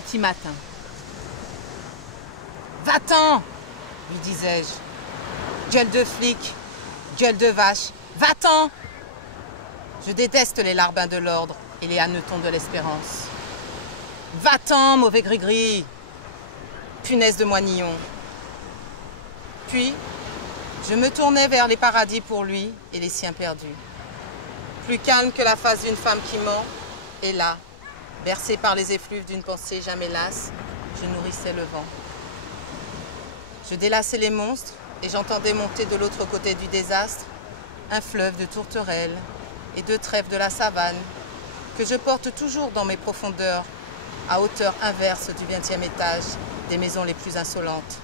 petit matin. Va-t'en, lui disais-je. Gueule de flic, gueule de vache, va-t'en! Je déteste les larbins de l'ordre et les hannetons de l'espérance. Va-t'en, mauvais gris-gris, punaise de moignon. Puis, je me tournais vers les paradis pour lui et les siens perdus. Plus calme que la face d'une femme qui ment, et là, bercé par les effluves d'une pensée jamais lasse, je nourrissais le vent. Je délaçais les monstres et j'entendais monter de l'autre côté du désastre un fleuve de tourterelles et de trèfles de la savane que je porte toujours dans mes profondeurs à hauteur inverse du 20e étage des maisons les plus insolentes.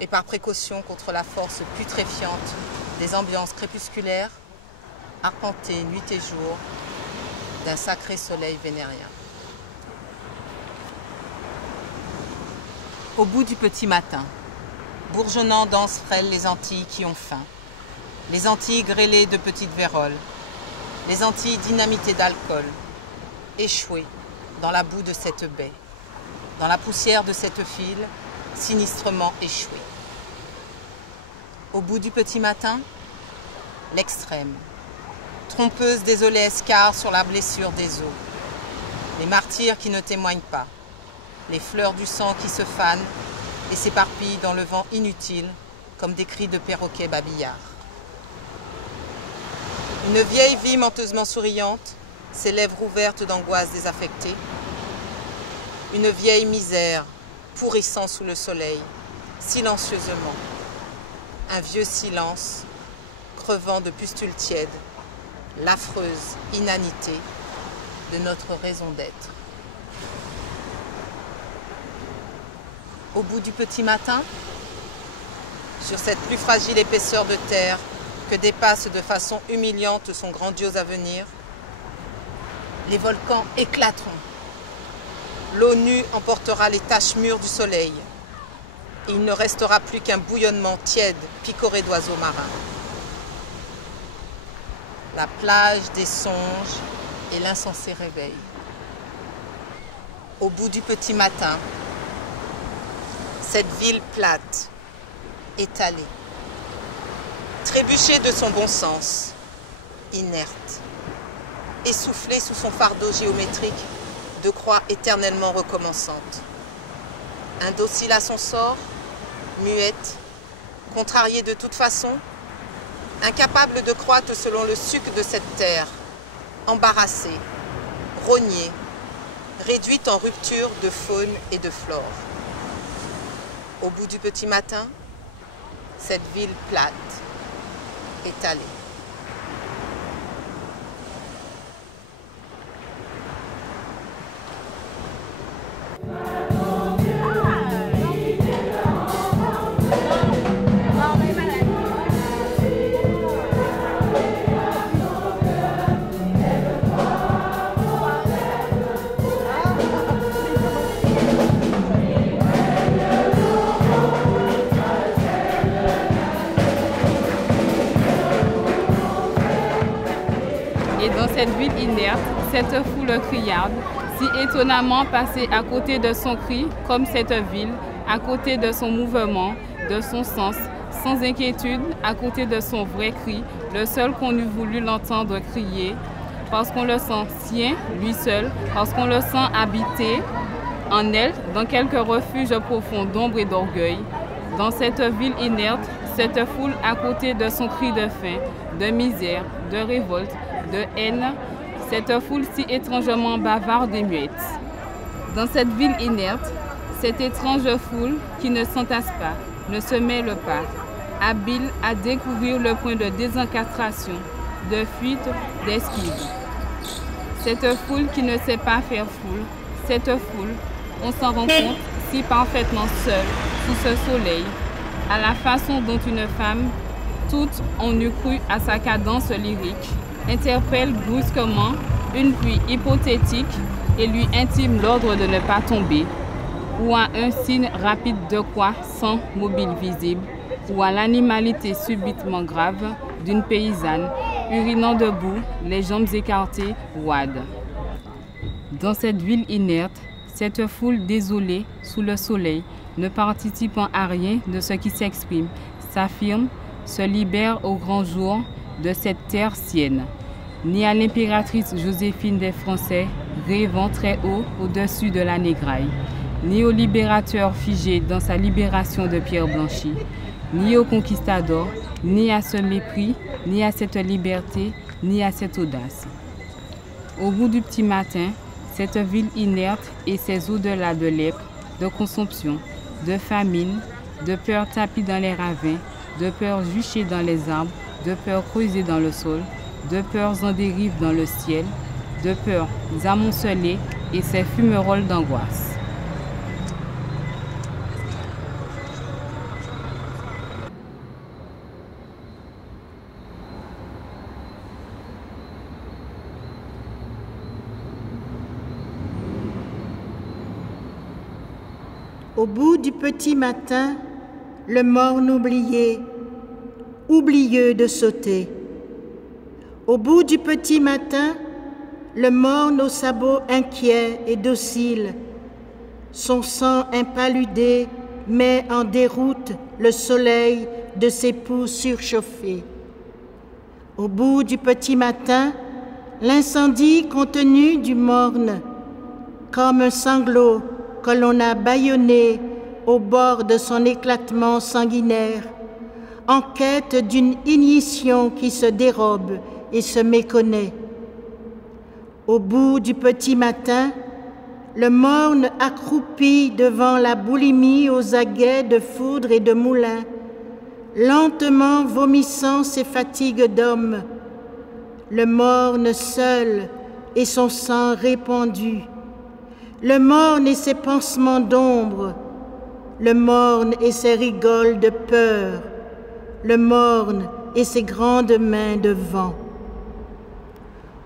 Et par précaution contre la force putréfiante des ambiances crépusculaires, arpentées nuit et jour d'un sacré soleil vénérien. Au bout du petit matin, bourgeonnant dansent frêles les Antilles qui ont faim, les Antilles grêlées de petites véroles, les Antilles dynamitées d'alcool, échouées dans la boue de cette baie, dans la poussière de cette file, sinistrement échouée. Au bout du petit matin, l'extrême, trompeuse désolée escarre sur la blessure des eaux, les martyrs qui ne témoignent pas, les fleurs du sang qui se fanent et s'éparpillent dans le vent inutile comme des cris de perroquets babillards. Une vieille vie menteusement souriante, ses lèvres ouvertes d'angoisse désaffectée. Une vieille misère, pourrissant sous le soleil, silencieusement. Un vieux silence, crevant de pustules tièdes, l'affreuse inanité de notre raison d'être. Au bout du petit matin, sur cette plus fragile épaisseur de terre que dépasse de façon humiliante son grandiose avenir, les volcans éclateront. L'eau nue emportera les taches mûres du soleil. Et il ne restera plus qu'un bouillonnement tiède, picoré d'oiseaux marins. La plage des songes et l'insensé réveil. Au bout du petit matin, cette ville plate, étalée, trébuchée de son bon sens, inerte, essoufflée sous son fardeau géométrique de croix éternellement recommençantes. Indocile à son sort, muette, contrariée de toute façon, incapable de croître selon le suc de cette terre, embarrassée, rognée, réduite en rupture de faune et de flore. Au bout du petit matin, cette ville plate, étalée. Et dans cette ville inerte, cette foule criarde, si étonnamment passée à côté de son cri, comme cette ville, à côté de son mouvement, de son sens, sans inquiétude, à côté de son vrai cri, le seul qu'on eût voulu l'entendre crier, parce qu'on le sent sien, lui seul, parce qu'on le sent habiter en elle, dans quelque refuge profond d'ombre et d'orgueil. Dans cette ville inerte, cette foule à côté de son cri de faim, de misère, de révolte, de haine, cette foule si étrangement bavarde et muette. Dans cette ville inerte, cette étrange foule qui ne s'entasse pas, ne se mêle pas, habile à découvrir le point de désencastration, de fuite, d'esquive. Cette foule qui ne sait pas faire foule, cette foule, on s'en rend compte si parfaitement seule, sous ce soleil, à la façon dont une femme, toute on eût cru à sa cadence lyrique, interpelle brusquement une pluie hypothétique et lui intime l'ordre de ne pas tomber, ou à un signe rapide de quoi sans mobile visible, ou à l'animalité subitement grave d'une paysanne, urinant debout, les jambes écartées, roide. Dans cette ville inerte, Cette foule désolée sous le soleil, ne participant à rien de ce qui s'exprime, s'affirme, se libère au grand jour de cette terre sienne. Ni à l'impératrice Joséphine des Français, rêvant très haut au-dessus de la négraille, ni au libérateur figé dans sa libération de pierre blanchie, ni au conquistador, ni à ce mépris, ni à cette liberté, ni à cette audace. Au bout du petit matin, cette ville inerte et ses au-delà de lèpre, de consomption, de famine, de peur tapie dans les ravins, de peur juchée dans les arbres, de peur creusée dans le sol, de peurs en dérive dans le ciel, de peurs amoncelées et ses fumerolles d'angoisse. Au bout du petit matin, le morne oublié, oublieux de sauter. Au bout du petit matin, le morne aux sabots inquiets et dociles, son sang impaludé met en déroute le soleil de ses pouls surchauffés. Au bout du petit matin, l'incendie contenu du morne, comme un sanglot que l'on a bâillonné au bord de son éclatement sanguinaire, en quête d'une ignition qui se dérobe et se méconnaît. Au bout du petit matin, le morne accroupi devant la boulimie aux aguets de foudre et de moulin, lentement vomissant ses fatigues d'homme, le morne seul et son sang répandu, le morne et ses pansements d'ombre, le morne et ses rigoles de peur, le morne et ses grandes mains de vent.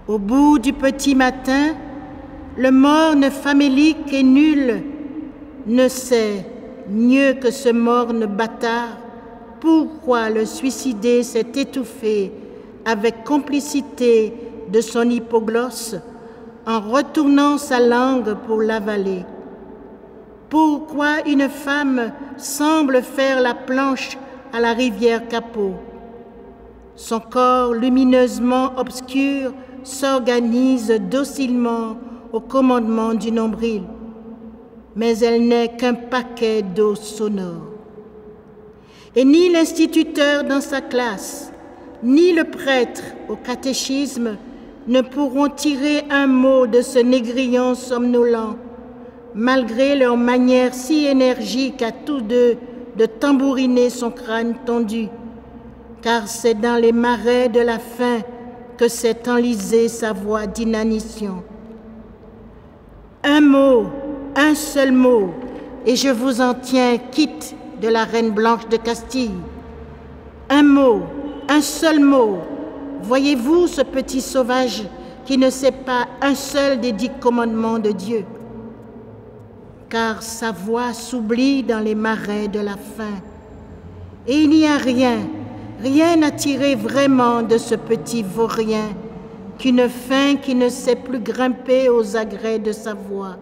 Au bout du petit matin, le morne famélique et nul ne sait, mieux que ce morne bâtard, pourquoi le suicidé s'est étouffé avec complicité de son hypoglosse en retournant sa langue pour l'avaler. Pourquoi une femme semble faire la planche à la rivière Capot. Son corps lumineusement obscur s'organise docilement au commandement du nombril, mais elle n'est qu'un paquet d'eau sonore. Et ni l'instituteur dans sa classe, ni le prêtre au catéchisme ne pourront tirer un mot de ce négrillon somnolent, malgré leur manière si énergique à tous deux de tambouriner son crâne tondu, car c'est dans les marais de la faim que s'est enlisée sa voix d'inanition. Un mot, un seul mot, et je vous en tiens quitte de la reine blanche de Castille. Un mot, un seul mot. Voyez-vous ce petit sauvage qui ne sait pas un seul des 10 commandements de Dieu? Car sa voix s'oublie dans les marais de la faim. Et il n'y a rien à tirer vraiment de ce petit vaurien qu'une faim qui ne sait plus grimper aux agrès de sa voix.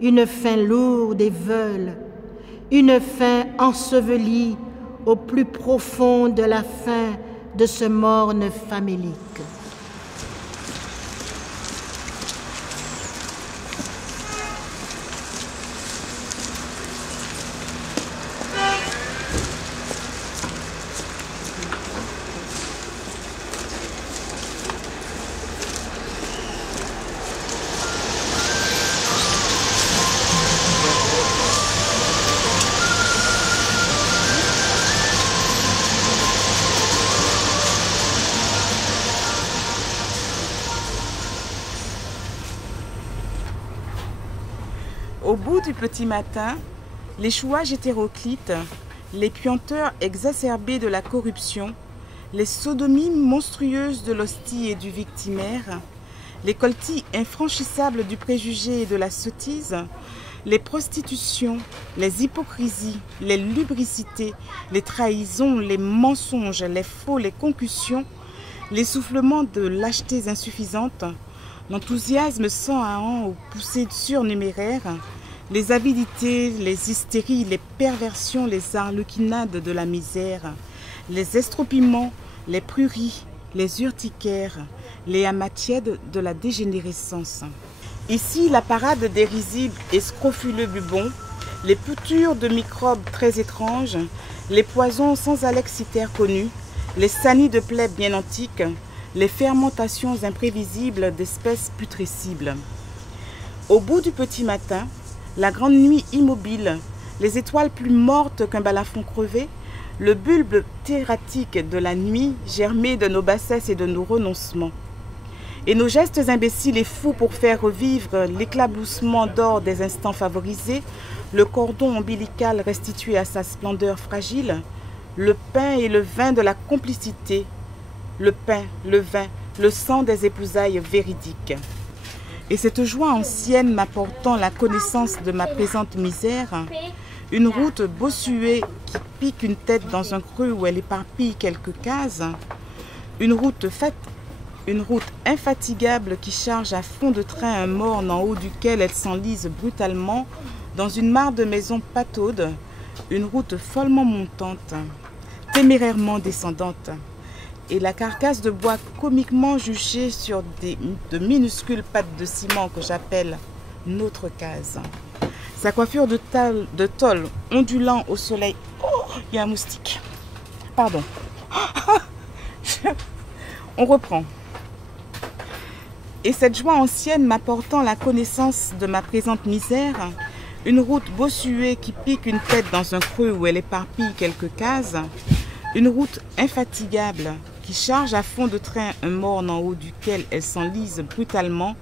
Une faim lourde et veule, une faim ensevelie au plus profond de la faim de ce morne famélique. Au bout du petit matin, l'échouage hétéroclite, les puanteurs exacerbées de la corruption, les sodomies monstrueuses de l'hostie et du victimaire, les coltis infranchissables du préjugé et de la sottise, les prostitutions, les hypocrisies, les lubricités, les trahisons, les mensonges, les faux, les concussions, l'essoufflement de lâchetés insuffisantes, L'enthousiasme sans un aux poussées surnuméraires, les avidités, les hystéries, les perversions, les arlequinades de la misère, les estropiments, les pruries, les urticaires, les amas tièdes de la dégénérescence. Ici, la parade des risibles et scrofuleux bubons, les poutures de microbes très étranges, les poisons sans alexitaire connus, les sanies de plaies bien antiques, les fermentations imprévisibles d'espèces putrescibles. Au bout du petit matin, la grande nuit immobile, les étoiles plus mortes qu'un balafon crevé, le bulbe thératique de la nuit germé de nos bassesses et de nos renoncements. Et nos gestes imbéciles et fous pour faire revivre l'éclaboussement d'or des instants favorisés, le cordon ombilical restitué à sa splendeur fragile, le pain et le vin de la complicité, le pain, le vin, le sang des épousailles véridiques. Et cette joie ancienne m'apportant la connaissance de ma présente misère, une route bossuée qui pique une tête dans un creux où elle éparpille quelques cases, une route infatigable qui charge à fond de train un morne en haut duquel elle s'enlise brutalement dans une mare de maisons pataudes, une route follement montante, témérairement descendante, et la carcasse de bois comiquement juchée sur de minuscules pattes de ciment que j'appelle notre case. Sa coiffure de tôle ondulant au soleil. Oh, il y a un moustique. Pardon. On reprend. Et cette joie ancienne m'apportant la connaissance de ma présente misère, une route bossuée qui pique une tête dans un creux où elle éparpille quelques cases, une route infatigable qui charge à fond de train un morne en haut duquel elle s'enlise brutalement,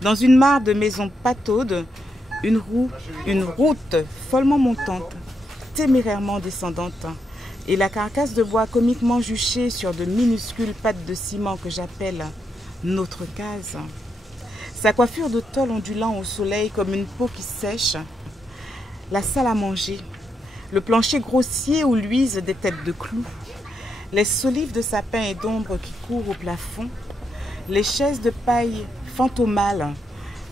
dans une mare de maisons pataudes, une route follement montante, témérairement descendante, et la carcasse de bois comiquement juchée sur de minuscules pattes de ciment que j'appelle notre case. Sa coiffure de tôle ondulant au soleil comme une peau qui sèche, la salle à manger, le plancher grossier où luisent des têtes de clous, les solives de sapin et d'ombre qui courent au plafond, les chaises de paille fantomales,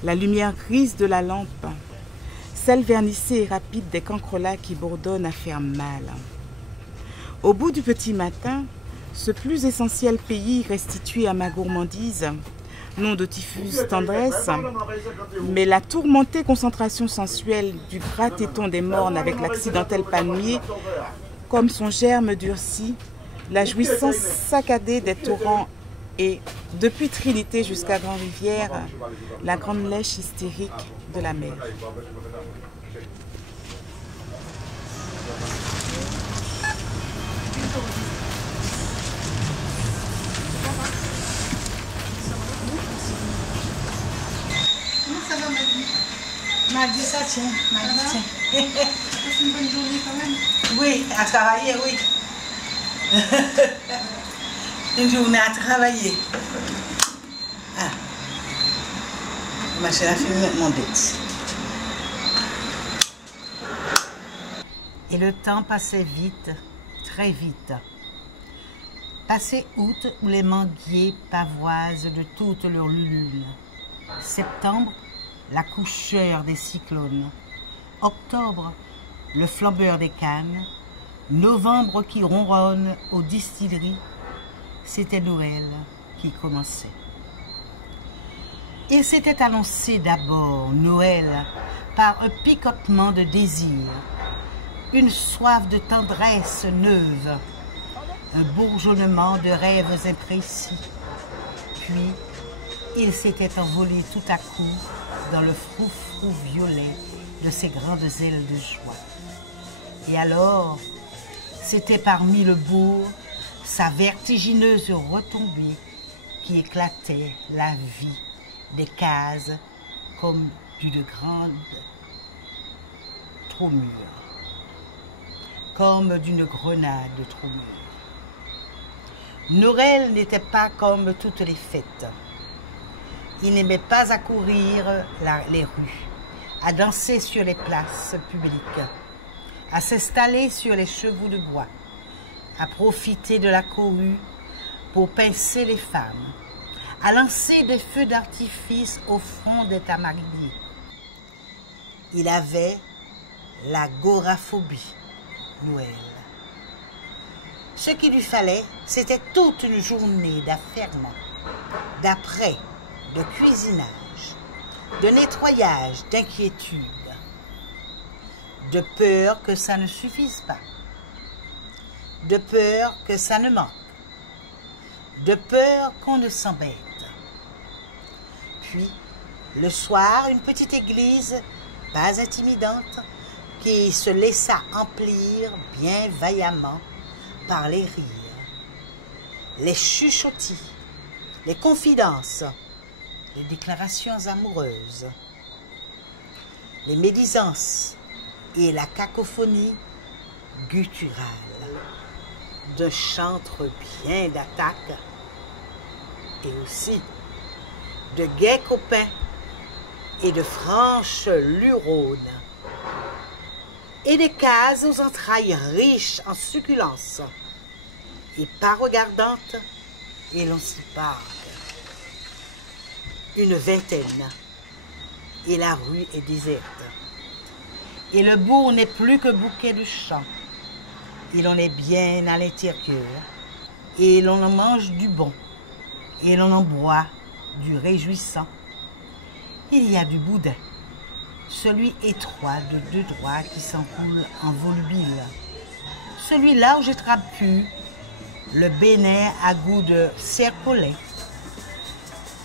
la lumière grise de la lampe, celle vernissée et rapide des cancrelats qui bourdonnent à faire mal. Au bout du petit matin, ce plus essentiel pays restitué à ma gourmandise, non de diffuse tendresse, mais la tourmentée concentration sensuelle du gras téton des mornes avec l'accidentel palmier, comme son germe durci, la jouissance saccadée des torrents et, depuis Trinité jusqu'à Grand-Rivière, la grande lèche hystérique de la mer. Comment ça va, Maggie? Maggie, ça tient. Maggie, tiens. C'est une bonne journée quand même? Oui, à travailler, oui. Une journée à travailler. Ah. La machine à fumer mon dette. Et le temps passait vite, très vite. Passé août où les manguiers pavoisent de toutes leurs lulules. Septembre, la coucheur des cyclones. Octobre, le flambeur des cannes. Novembre qui ronronne aux distilleries. C'était Noël qui commençait. Il s'était annoncé d'abord Noël par un picotement de désir, une soif de tendresse neuve, un bourgeonnement de rêves imprécis. Puis, il s'était envolé tout à coup dans le froufrou violet de ses grandes ailes de joie. Et alors, c'était parmi le bourg, sa vertigineuse retombée, qui éclatait la vie des cases comme d'une grande trop-mûre, comme d'une grenade trop mûre. Noël n'était pas comme toutes les fêtes. Il n'aimait pas à courir les rues, à danser sur les places publiques, à s'installer sur les chevaux de bois, à profiter de la cohue pour pincer les femmes, à lancer des feux d'artifice au front des Tamaridiers. Il avait l'agoraphobie, Noël. Ce qu'il lui fallait, c'était toute une journée d'affairement, d'apprêt, de cuisinage, de nettoyage, d'inquiétude, de peur que ça ne suffise pas, de peur que ça ne manque, de peur qu'on ne s'embête. Puis, le soir, une petite église, pas intimidante, qui se laissa emplir bien vaillamment par les rires, les chuchotis, les confidences, les déclarations amoureuses, les médisances et la cacophonie gutturale de chantres bien d'attaque et aussi de gais copains et de franches lurones et des cases aux entrailles riches en succulences et pas regardantes et l'on s'y parle. Une vingtaine et la rue est déserte et le bourg n'est plus que bouquet de champs et l'on est bien à l'intérieur et l'on en mange du bon et l'on en boit du réjouissant. Il y a du boudin, celui étroit de 2 doigts qui s'enroule en volubile, celui-là où j'ai trapu, le bénin à goût de serpolet,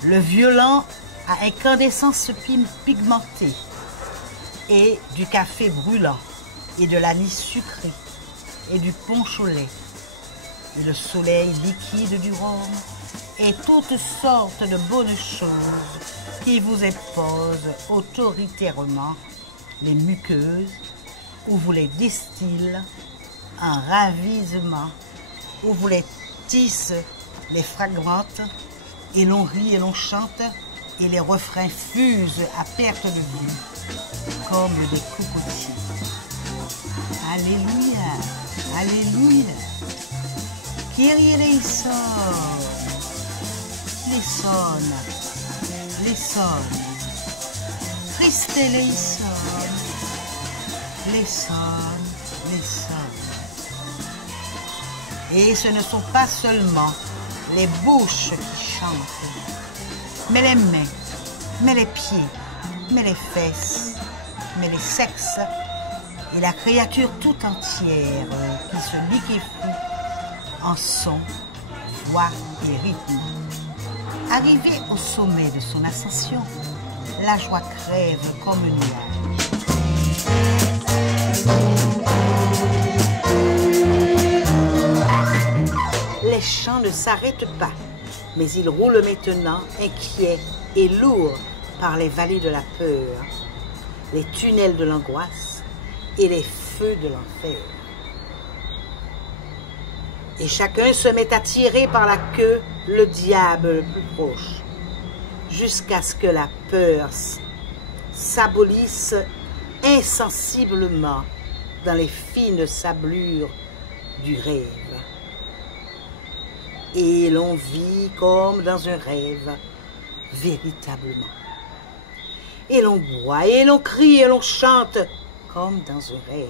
le violent à incandescence pigmentée, et du café brûlant, et de l'anis sucré, et du punch au lait, et le soleil liquide du rhum, et toutes sortes de bonnes choses qui vous imposent autoritairement les muqueuses, où vous les distille en ravisement, où vous les tisse les fragrantes, et l'on rit et l'on chante, et les refrains fusent à perte de vue, comme des cocotiers. Alléluia, Alléluia, Kyrie eleison, leson, Christe eleison, leson. Et ce ne sont pas seulement les bouches qui chantent, mais les mains, mais les pieds, mais les fesses, mais les sexes, et la créature tout entière qui se liquéfie en son, voix et rythme. Arrivé au sommet de son ascension, la joie crève comme un nuage. Les chants ne s'arrêtent pas, mais ils roulent maintenant inquiets et lourds par les vallées de la peur, les tunnels de l'angoisse et les feux de l'enfer. Et chacun se met à tirer par la queue le diable le plus proche, jusqu'à ce que la peur s'abolisse insensiblement dans les fines sablures du rêve. Et l'on vit comme dans un rêve, véritablement. Et l'on boit, et l'on crie, et l'on chante, comme dans un rêve.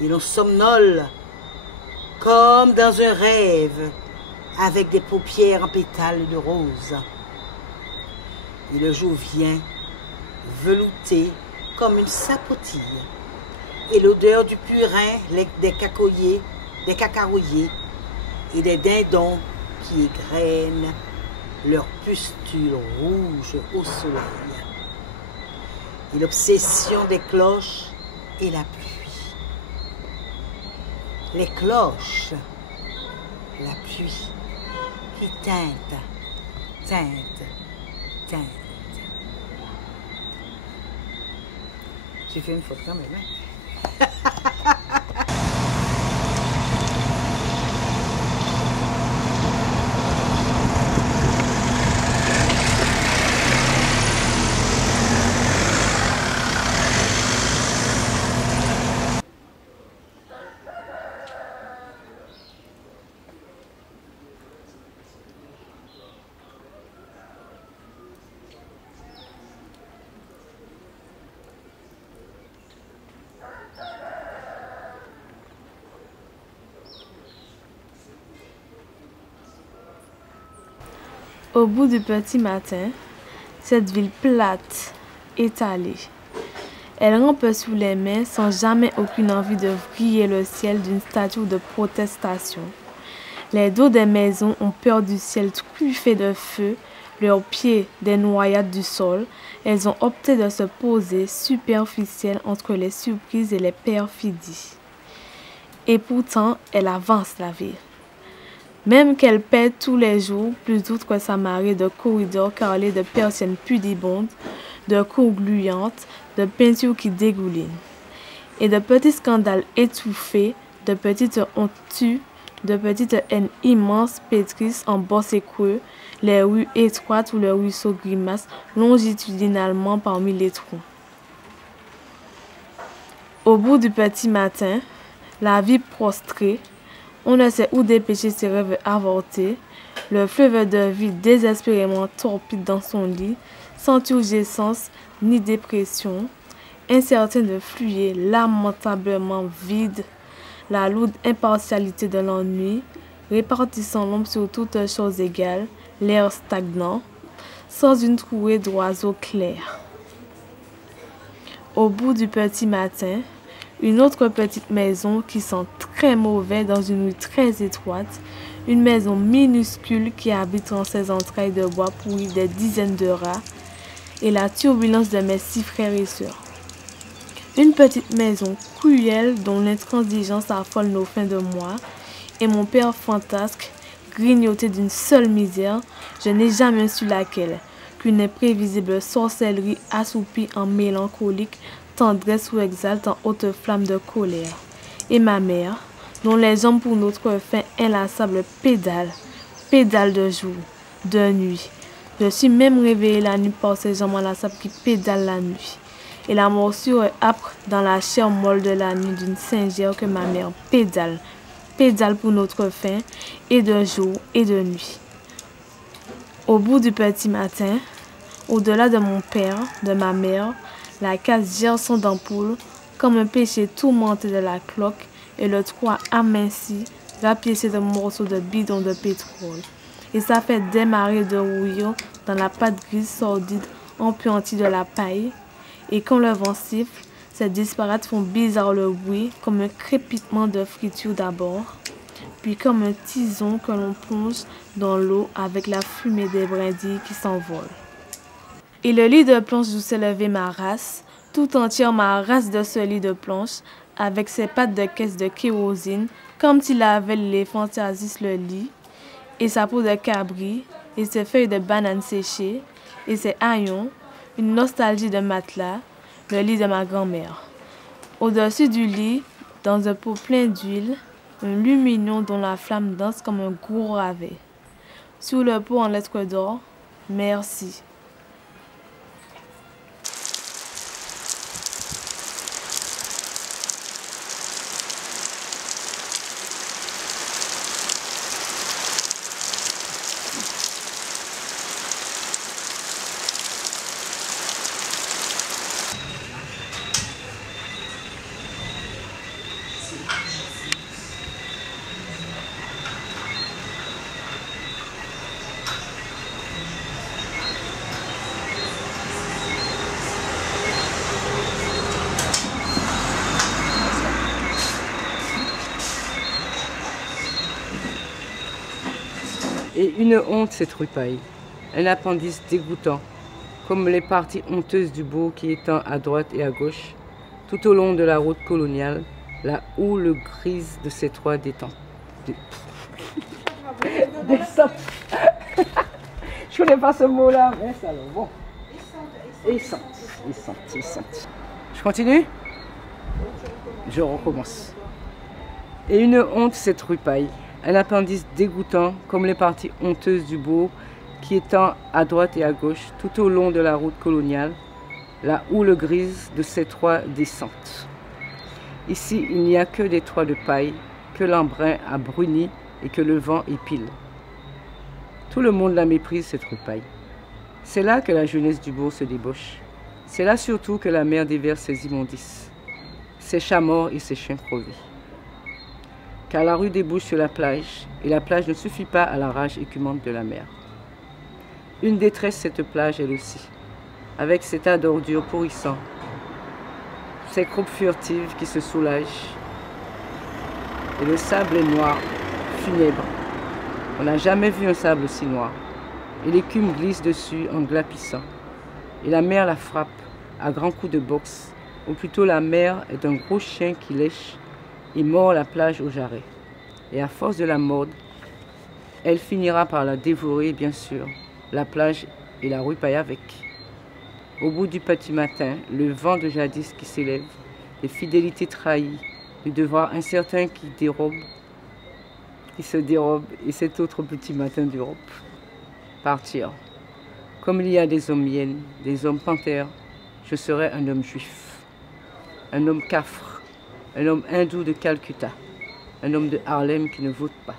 Et l'on somnole, comme dans un rêve, avec des paupières en pétales de rose. Et le jour vient, velouté comme une sapotille. Et l'odeur du purin, des cacaroyers, et des dindons qui égrènent leurs pustules rouges au soleil. Et l'obsession des cloches et la pluie. Les cloches, la pluie, qui teinte. J'ai fait une faute quand même, hein? Au bout du petit matin, cette ville plate, étalée. Elle rampe sous les mains sans jamais aucune envie de vriller le ciel d'une statue de protestation. Les dos des maisons ont peur du ciel truffé de feu, leurs pieds des noyades du sol. Elles ont opté de se poser superficielles entre les surprises et les perfidies. Et pourtant, elle avance la ville. Même qu'elle pète tous les jours plus outre sa marée de corridors carrelés de persiennes pudibondes, de cours gluantes, de peintures qui dégoulinent, et de petits scandales étouffés, de petites hontes tues, de petites haines immenses pétrissent en bosses et creux, les rues étroites où le ruisseau grimace longitudinalement parmi les trous. Au bout du petit matin, la vie prostrée, on ne sait où dépêcher ses rêves avortés, le fleuve de vie désespérément torpide dans son lit, sans turgescence ni dépression, incertain de fluer, lamentablement vide, la lourde impartialité de l'ennui, répartissant l'ombre sur toutes choses égales, l'air stagnant, sans une trouée d'oiseaux clairs. Au bout du petit matin, une autre petite maison qui sent très mauvais dans une rue très étroite, une maison minuscule qui habite en ses entrailles de bois pourri des dizaines de rats, et la turbulence de mes 6 frères et sœurs. Une petite maison cruelle dont l'intransigeance affole nos fins de mois, et mon père fantasque, grignoté d'une seule misère, je n'ai jamais su laquelle, qu'une imprévisible sorcellerie assoupie en mélancolique tendresse ou exalte en haute flamme de colère. Et ma mère, dont les hommes pour notre fin inlassable pédale de jour, de nuit. Je suis même réveillée la nuit par ces jambes inlassables qui pédalent la nuit. Et la morsure est âpre dans la chair molle de la nuit d'une singère que ma mère pédale pour notre fin, et de jour et de nuit. Au bout du petit matin, au-delà de mon père, de ma mère, la case gerçon d'ampoule, comme un péché tourmenté de la cloque, et le toit aminci, rapiécé de morceaux de bidon de pétrole. Et ça fait des marées de rouillons dans la pâte grise sordide empuantie de la paille. Et quand le vent siffle, ces disparates font bizarre le bruit, comme un crépitement de friture d'abord, puis comme un tison que l'on plonge dans l'eau avec la fumée des brindilles qui s'envolent. Et le lit de planche d'où s'est levée ma race, tout entière ma race de ce lit de planche, avec ses pattes de caisse de kérosine, comme s'il avait l'éléphant Aziz le lit, et sa peau de cabri, et ses feuilles de banane séchées, et ses haillons, une nostalgie de matelas, le lit de ma grand-mère. Au-dessus du lit, dans un pot plein d'huile, un lumignon dont la flamme danse comme un gros ravet. Sur le pot en lettres d'or, merci. Et une honte, cette rupaille, un appendice dégoûtant, comme les parties honteuses du bourg qui étend à droite et à gauche, tout au long de la route coloniale, la houle grise de ces trois détentes. Descente. Je connais pas ce mot-là, mais ça alors bon. Essente. Je continue? Je recommence. Et une honte, cette rupaille, un appendice dégoûtant comme les parties honteuses du bourg qui étend à droite et à gauche tout au long de la route coloniale, la houle grise de ces trois descentes. Ici, il n'y a que des toits de paille, que l'embrun a bruni et que le vent épile. Tout le monde la méprise, cette rupaille. C'est là que la jeunesse du bourg se débauche. C'est là surtout que la mer déverse ses immondices, ses chats morts et ses chiens crevés. Car la rue débouche sur la plage, et la plage ne suffit pas à la rage écumante de la mer. Une détresse cette plage elle aussi, avec ses tas d'ordures pourrissants, ces croupes furtives qui se soulagent. Et le sable est noir, funèbre. On n'a jamais vu un sable aussi noir. Et l'écume glisse dessus en glapissant. Et la mer la frappe à grands coups de boxe, ou plutôt la mer est un gros chien qui lèche et mord la plage au jarret. Et à force de la mordre, elle finira par la dévorer, bien sûr, la plage et la rupaille avec. Au bout du petit matin, le vent de jadis qui s'élève, les fidélités trahies, le devoir incertain qui se dérobe, et cet autre petit matin d'Europe. Partir. Comme il y a des hommes hyènes, des hommes panthères, je serai un homme juif, un homme cafre, un homme hindou de Calcutta, un homme de Harlem qui ne vote pas.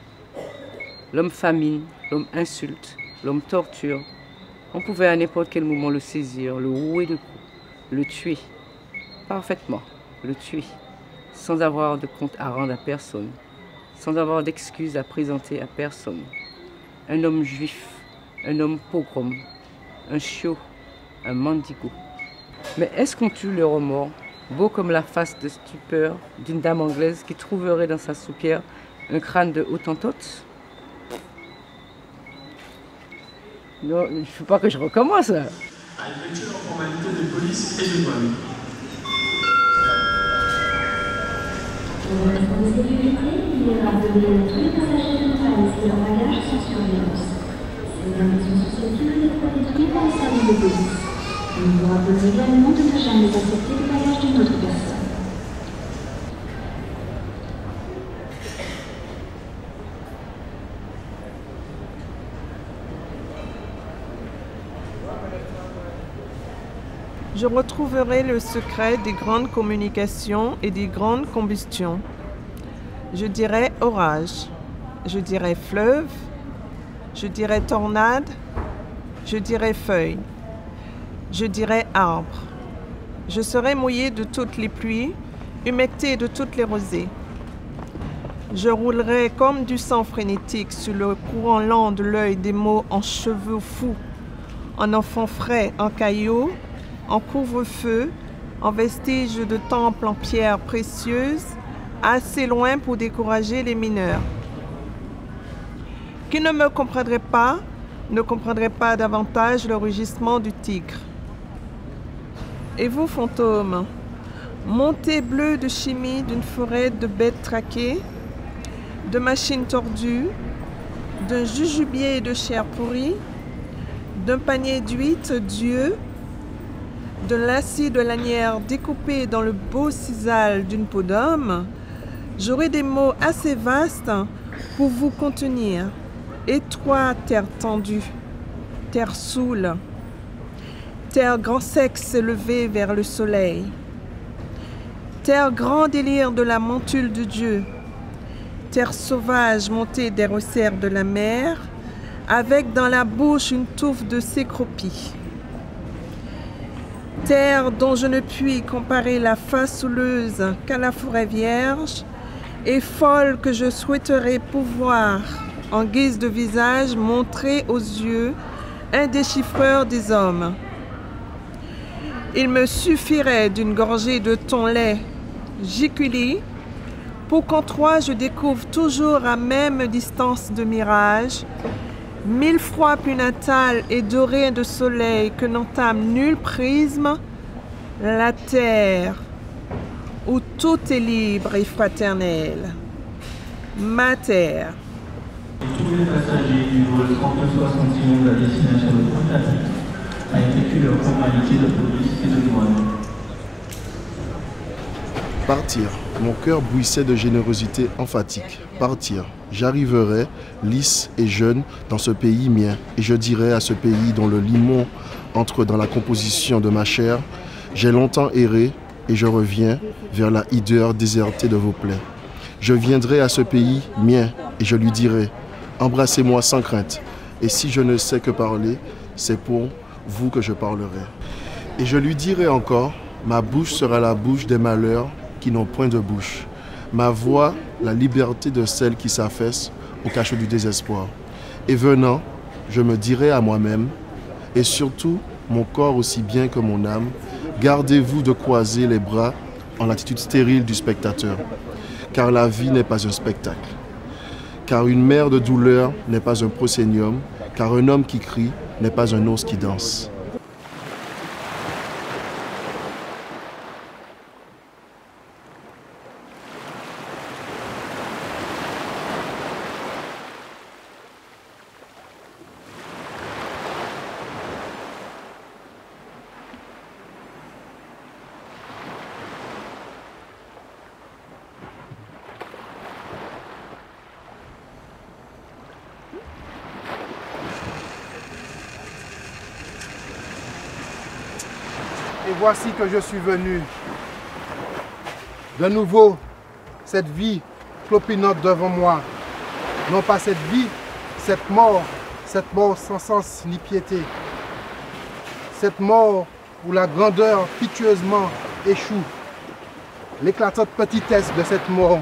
L'homme famine, l'homme insulte, l'homme torture. On pouvait à n'importe quel moment le saisir, le rouer de coups, le tuer. Parfaitement, le tuer, sans avoir de compte à rendre à personne, sans avoir d'excuses à présenter à personne. Un homme juif, un homme pogrom, un chiot, un mendigo. Mais est-ce qu'on tue le remords, beau comme la face de stupeur d'une dame anglaise qui trouverait dans sa soupière un crâne de Hottentote? Non, il ne faut pas que je recommence. À effectuer leurs formalités de police et de douane. Pour votre sécurité, il est rappelé à tous les passagers de Paris que leurs bagages sont sur surveillance. Les informations susceptibles d'être détruites par les services de police. Nous vous rappelons également de ne jamais accepter le bagage d'une autre personne. Je retrouverai le secret des grandes communications et des grandes combustions. Je dirais orage, je dirais fleuve, je dirais tornade, je dirais feuille, je dirais arbre. Je serai mouillé de toutes les pluies, humecté de toutes les rosées. Je roulerai comme du sang frénétique sur le courant lent de l'œil des mots en cheveux fous, en enfants frais, en cailloux, en couvre-feu, en vestiges de temples en pierres précieuses, assez loin pour décourager les mineurs. Qui ne me comprendrait pas, ne comprendrait pas davantage le rugissement du tigre. Et vous, fantômes, montez bleus de chimie d'une forêt de bêtes traquées, de machines tordues, d'un jujubier de chair pourrie, d'un panier d'huîtres d'yeux, de l'acier de lanière découpé dans le beau sisal d'une peau d'homme, j'aurai des mots assez vastes pour vous contenir. Étroit terre tendue, terre saoule, terre grand sexe élevé vers le soleil, terre grand délire de la montule de Dieu, terre sauvage montée des resserres de la mer, avec dans la bouche une touffe de cécropie. Terre dont je ne puis comparer la face souleuse qu'à la forêt vierge, et folle que je souhaiterais pouvoir, en guise de visage, montrer aux yeux un déchiffreur des hommes. Il me suffirait d'une gorgée de ton lait, Jiculi, pour qu'en toi je découvre toujours à même distance de mirage, 1000 fois plus natal et doré de soleil que n'entame nul prisme, la terre, où tout est libre et fraternel. Ma terre. Tous les passagers du vol 3061 à destination de Pointe-à-Pitre à effectuer leurs formalités de police et de douane. Partir. Mon cœur bruissait de générosité emphatique. Partir. J'arriverai, lisse et jeune, dans ce pays mien, et je dirai à ce pays dont le limon entre dans la composition de ma chair, j'ai longtemps erré, et je reviens vers la hideur désertée de vos plaies. Je viendrai à ce pays mien, et je lui dirai, embrassez-moi sans crainte, et si je ne sais que parler, c'est pour vous que je parlerai. Et je lui dirai encore, ma bouche sera la bouche des malheurs qui n'ont point de bouche. Ma voix, la liberté de celles qui s'affaissent au cachot du désespoir. Et venant, je me dirai à moi-même, et surtout mon corps aussi bien que mon âme, gardez-vous de croiser les bras en l'attitude stérile du spectateur, car la vie n'est pas un spectacle. Car une mer de douleur n'est pas un prosénium, car un homme qui crie n'est pas un os qui danse. Et voici que je suis venu. De nouveau, cette vie clopinote devant moi. Non pas cette vie, cette mort sans sens ni piété. Cette mort où la grandeur piteusement échoue. L'éclatante petitesse de cette mort